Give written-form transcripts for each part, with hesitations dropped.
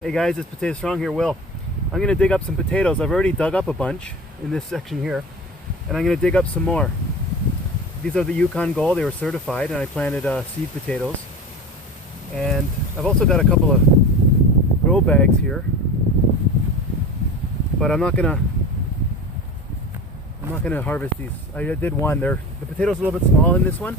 Hey guys, it's Potato Strong here, Will. I'm going to dig up some potatoes. I've already dug up a bunch in this section here, and I'm going to dig up some more. These are the Yukon Gold. They were certified, and I planted seed potatoes. And I've also got a couple of grow bags here, but I'm not gonna harvest these. I did one. The potatoes are a little bit small in this one.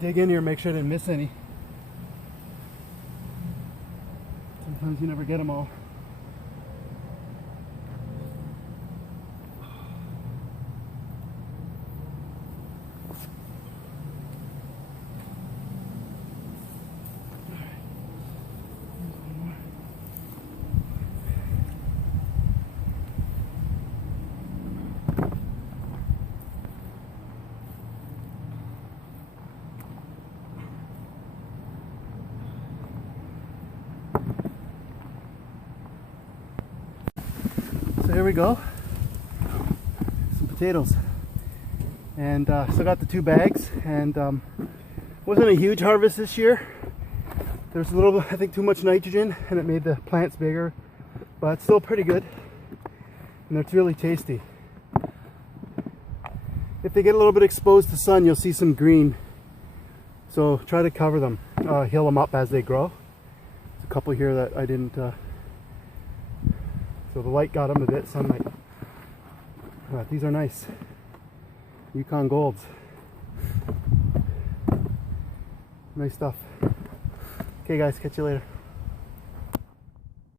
Dig in here and make sure I didn't miss any. Sometimes you never get them all. So here we go, some potatoes, and still got the 2 bags, and wasn't a huge harvest this year. There's a little, I think, too much nitrogen, and it made the plants bigger, but still pretty good, and it's really tasty. If they get a little bit exposed to sun, you'll see some green, so try to cover them, heal them up as they grow. There's a couple here that I didn't. So the light got them a bit, sunlight. These are nice. Yukon Golds. Nice stuff. Okay guys, catch you later.